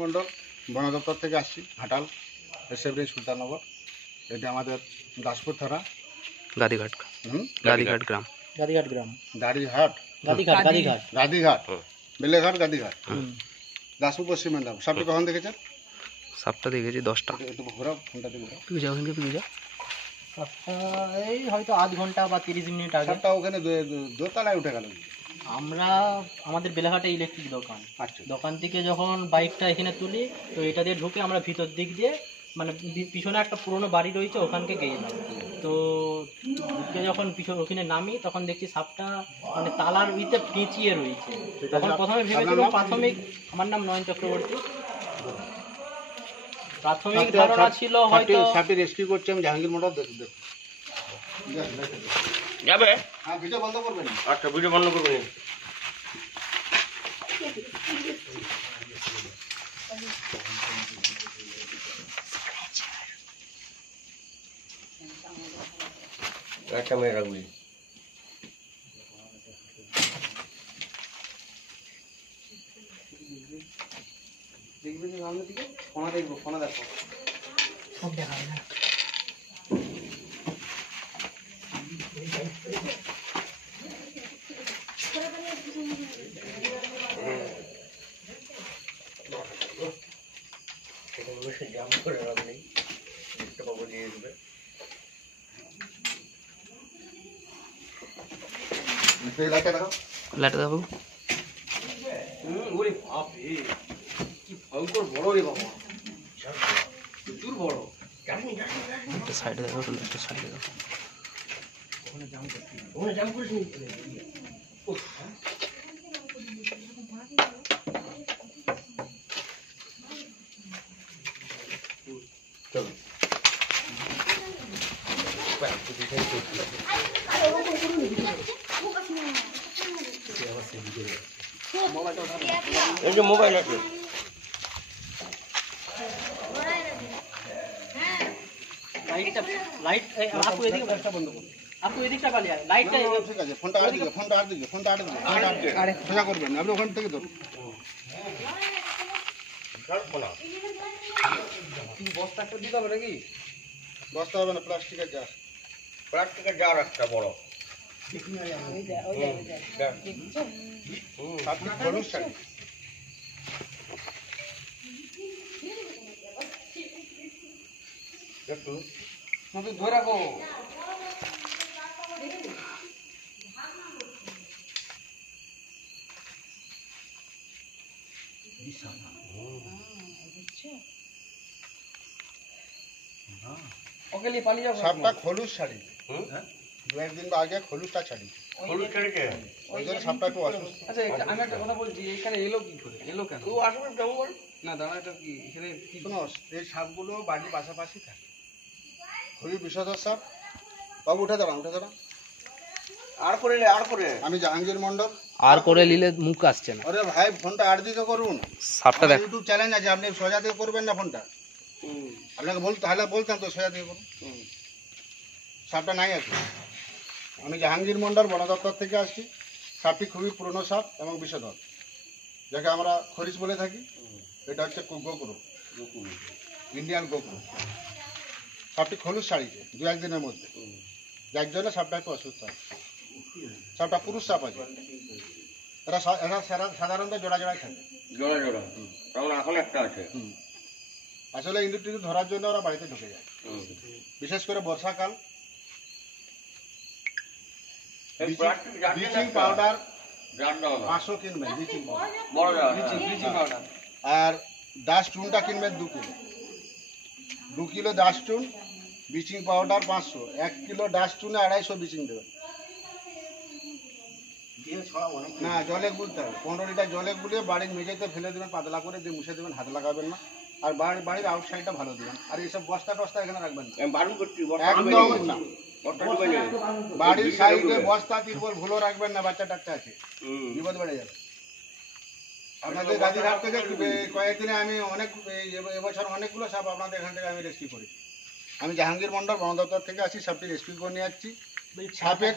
মন্ডল বন দপ্তর থেকে আসছি ঘাটাল এসএফডি সুলতাননগর। এটা আমাদের দাসপুর থানা গাদিঘাট গাদিঘাট গ্রাম গাড়িঘাট গাদিঘাট বেলেঘাট গাদিঘাট দাসপুর পশ্চিম মেদিনীপুর। সাপটি কখন দেখেছেন? সাপটা দেখেছি 10টা। একটু ঘোরাও, ফোনটা দিয়ে ঘোরাও। তুই যাও ওখানে, তুই যা। সাপটা এই হয়তো আধ ঘন্টা বা 30 মিনিট আগে। সাপটা ওখানে দোতলায় উঠে গেল। আমরা আমাদের বেলাঘাটে ইলেকট্রিক দোকান, আচ্ছা, দোকান থেকে যখন বাইকটা এখানে তুলি তো এটা দিয়ে ঢুকে আমরা ভিতর দিক দিয়ে মানে পিছনে একটা পুরনো বাড়ি রয়েছে ওখানকে গেলাম। তো ঢুকে যখন ওখানে নামি তখন দেখছি সাপটা মানে তালার উইতে পেঁচিয়ে রয়েছে। তখন প্রথমে ভেবেছিলাম প্রাথমিক, আমার নাম নয়ন চক্রবর্তী, প্রাথমিক ধারণা ছিল হয়তো সাপটি রেস্কিউ করছে। আমি জাহাঙ্গীর মোটর যাবে। হ্যাঁ, ভিডিও বন্ধ করবেন। আচ্ছা, ভিডিও বন্ধ করবেন। একটা মেয়ে রাখবি। দেখবে যে সামনের দিকে ফোনা দেখবো, ফোনা দেখো। সব দেখা যায় না। জাম করে রাখবি, একটা বাবু দিয়ে দেবে। লাইটটা দেখো। লাইটটা দাও। ওরে বাপ রে, কি ভয়ঙ্কর বড় রে বাবা, প্রচুর বড়। একটা সাইডে দেখো, একটা সাইডে দেখো। ওখানে জাম করিস নি? চলো এই যে মোবাইল আছে, লাইট আপু এদিকে ব্যবস্থা বন্ধ করুন। আপু এদিকটা পালিয়ে আয়, লাইটটা ঠিক আছে, ফোনটা আর দিকে, ফোনটা আর দিকে, ফোনটা আর দিকে, সোজা করবেন। আপনি ওখান থেকে ধরুন। বস্তা একটা দিতে হবে নাকি? বস্তা হবে না, প্লাস্টিকের জার। প্লাস্টিকের জার একটা বড়। আপনি হলুদ শাড়ি। একটু ধরে রাখো। ওকে নিয়ে পালিয়ে যাবো। সাপটা হলুদ শাড়ি, দু একদিন আগে হলুদটা ছাড়ি, হলুদ ছেড়েছে। ওই জন্য সাপটা একটু অসুস্থ। আচ্ছা, আমি একটা কথা বলছি, এখানে এলো কি করে? এলো কেন? ও আসবে জঙ্গল। না দাদা, এটা কি এখানে কি? শোনো, এই সাপগুলো বাড়ির পাশাপাশি থাকে, খুবই বিষধর সাপ। বাবু উঠে দাঁড়ান, উঠে দাঁড়ান। আর করে নে, আর করে। আমি জাহাঙ্গীর মন্ডল। আর করে নিলে মুখ আসছে না। আরে ভাই, ফোনটা আর দিকে করুন। সাপটা দেখ। ইউটিউব চ্যানেল আছে, আপনি সোজা দিয়ে করবেন না ফোনটা। আপনাকে তাহলে বলতাম তো সোজা দিয়ে করুন। সাপটা নাই আছে। আমি জাহাঙ্গীর মন্ডল বন দপ্তর থেকে আসছি। সাপটি খুবই পুরনো সাপ এবং বিষধর, যাকে আমরা খরিচ বলে থাকি। এটা হচ্ছে গোকুরু, ইন্ডিয়ান গোকুরু। সাপটি হলুদ শাড়িতে দু একদিনের মধ্যে, যার জন্য সাপটা একটু অসুস্থ আছে। সাপটা পুরুষ সাপ আছে। এরা সাধারণত জোড়া জোড়ায় থাকে। জোড়া জোড়া, তখন এখন একটা আছে। আসলে ইঁদুর টিঁদুর ধরার জন্য ওরা বাড়িতে ঢুকে যায়, বিশেষ করে বর্ষাকাল। ব্লিচিং পাউডার 500 কিনবেন, ব্লিচিং পাউডার বড় জার, ব্লিচিং পাউডার। আর ডাস্ট চুনটা কিনবেন 2 কিলো ডাস্ট চুন, ব্লিচিং পাউডার 500, 1 কিলো ডাস্ট চুনে 250 ব্লিচিং দেবেন। না, জলে গুলতে হবে। 15 লিটার জলে গুলিয়ে বাড়ির মেঝেতে ফেলে দেবেন, পাতলা করে দিয়ে মুছে দেবেন, হাত লাগাবেন না। আর বাড়ির আউটসাইডটা ভালো দেবেন। আর এইসব বস্তা টস্তা এখানে রাখবেন না, আমি বারণ করছি। একদম না। বাড়ির সাইডে বস্তা তিরপল ভুলো রাখবেন না, বাচ্চা টাচ্চা আছে, বিপদ বেড়ে যাবে। আপনাদের গাদিঘাট থেকে কয়েকদিনে আমি এবছর অনেকগুলো সাপ আপনাদের এখান থেকে আমি রেস্কিউ করেছি। আমি জাহাঙ্গীর মন্ডল বন দপ্তর থেকে আছি, সাপটি রেস্কিউ করে নিয়ে যাচ্ছি। সাপে